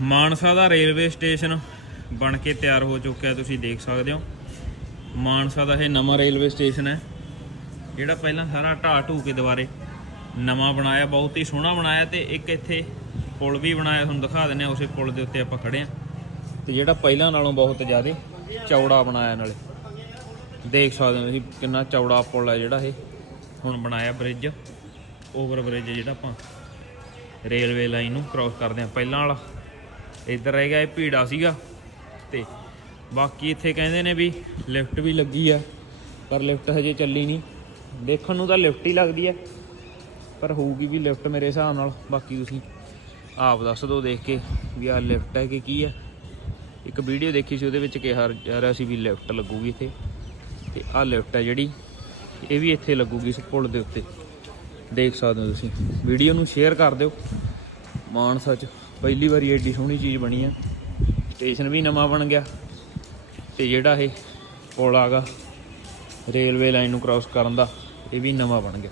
ਮਾਨਸਾ ਦਾ railway station ਬਣ ਕੇ ਤਿਆਰ ਹੋ ਚੁੱਕਿਆ, ਤੁਸੀਂ ਦੇਖ ਸਕਦੇ ਹੋ। ਮਾਨਸਾ ਦਾ ਇਹ ਨਵਾਂ ਰੇਲਵੇ ਸਟੇਸ਼ਨ ਹੈ, ਜਿਹੜਾ ਪਹਿਲਾਂ ਸਾਰਾ ਢਾਹ ਢੂ ਕੇ ਦੁਬਾਰੇ ਨਵਾਂ ਬਣਾਇਆ, ਬਹੁਤ ਹੀ ਸੋਹਣਾ ਬਣਾਇਆ ਤੇ ਇੱਕ ਇੱਥੇ ਪੁਲ ਵੀ ਬਣਾਇਆ, ਤੁਹਾਨੂੰ ਦਿਖਾ ਦਿੰਦੇ ਆ ਉਸੇ ਪੁਲ ਦੇ ਉੱਤੇ ਆਪਾਂ ਖੜੇ ਆ ਤੇ ਜਿਹੜਾ ਪਹਿਲਾਂ ਨਾਲੋਂ ਬਹੁਤ ਜ਼ਿਆਦਾ ਚੌੜਾ ਬਣਾਇਆ ਨਾਲੇ। ਦੇਖ ਸਕਦੇ ਹੋ ਤੁਸੀਂ ਕਿੰਨਾ ਚੌੜਾ ਪੁਲ ਹੈ ਜਿਹੜਾ ਇਹ। ਹੁਣ ਬਣਾਇਆ ਬ੍ਰਿਜ ਓਵਰ ਬ੍ਰਿਜ ਜਿਹੜਾ ਆਪਾਂ ਰੇਲਵੇ ਲਾਈਨ ਨੂੰ ਕ੍ਰਾਸ ਕਰਦੇ ਆ ਪਹਿਲਾਂ ਵਾਲਾ ਇੱਧਰ ਰਹਿ ਗਿਆ ਇਹ ਭੀੜਾ ਸੀਗਾ ਤੇ ਬਾਕੀ ਇੱਥੇ ਕਹਿੰਦੇ ਨੇ ਵੀ ਲਿਫਟ ਵੀ ਲੱਗੀ ਆ, ਪਰ ਲਿਫਟ ਹਜੇ ਚੱਲੀ ਨਹੀਂ। ਦੇਖਣ ਨੂੰ ਤਾਂ ਲਿਫਟ ਹੀ ਲੱਗਦੀ ਆ, ਪਰ ਹੋਊਗੀ ਵੀ ਲਿਫਟ ਮੇਰੇ ਹਿਸਾਬ ਨਾਲ। ਬਾਕੀ ਤੁਸੀਂ ਆਪ ਦੱਸ ਦਿਓ ਦੇਖ ਕੇ ਵੀ ਆਹ ਲਿਫਟ ਹੈ ਕਿ ਕੀ ਹੈ ਇੱਕ ਵੀਡੀਓ ਦੇਖੀ ਸੀ, ਉਹਦੇ ਵਿੱਚ ਕਿਹਾ ਜਾ ਰਿਹਾ ਸੀ ਵੀ ਲਿਫਟ ਲੱਗੂਗੀ ਇੱਥੇ। ਤੇ ਆਹ ਲਿਫਟ ਹੈ ਜਿਹੜੀ, ਇਹ ਵੀ ਇੱਥੇ ਲੱਗੂਗੀ ਇਸ ਪੁਲ ਦੇ ਉੱਤੇ। ਦੇਖ ਸਕਦੇ ਹੋ ਤੁਸੀਂ। ਵੀਡੀਓ ਨੂੰ ਸ਼ੇਅਰ ਕਰ ਦਿਓ। ਮਾਨਸਾ ਚ ਪਹਿਲੀ ਵਾਰੀ ਐਡੀ ਸੋਹਣੀ ਚੀਜ਼ ਬਣੀ ਆ। ਸਟੇਸ਼ਨ ਵੀ ਨਵਾਂ ਬਣ ਗਿਆ। ਤੇ ਜਿਹੜਾ ਇਹ ਪੁਲ ਆਗਾ ਰੇਲਵੇ ਲਾਈਨ ਨੂੰ ਕ੍ਰਾਸ ਕਰਨ ਦਾ, ਇਹ ਵੀ ਨਵਾਂ ਬਣ ਗਿਆ।